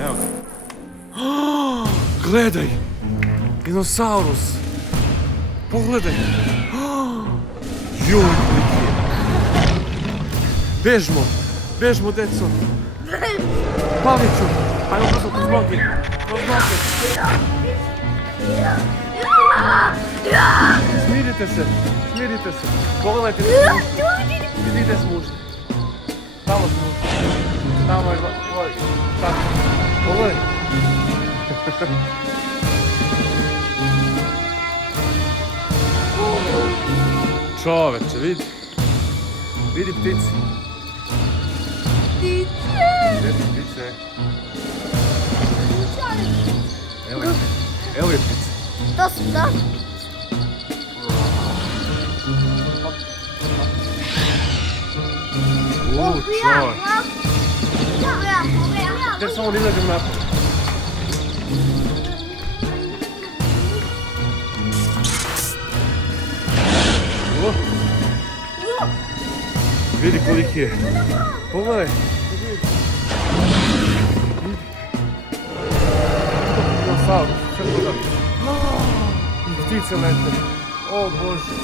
Evo ga. Gledaj! Dinosaurus! Pogledaj! Joj, koliki je! Bežmo! Bežmo, deco! Paviću! Ajmo brzo kroz noge! Kroz noge! Smirite se! Smirite se! Pogledajte gdje smo ušli! Vidi gdje smo ušli! Tamo smo ušli! Tamo je... Tako! Pogledaj! Čoveče, vidi! Vidi ptici! Gdje su ptice? Evo je ptice! To su to. Čovječ! Gdje samo da izađem napad? Vidi koliki je. Pogledaj. Dinosaurus, sve to da. I ptice lete. O Bože.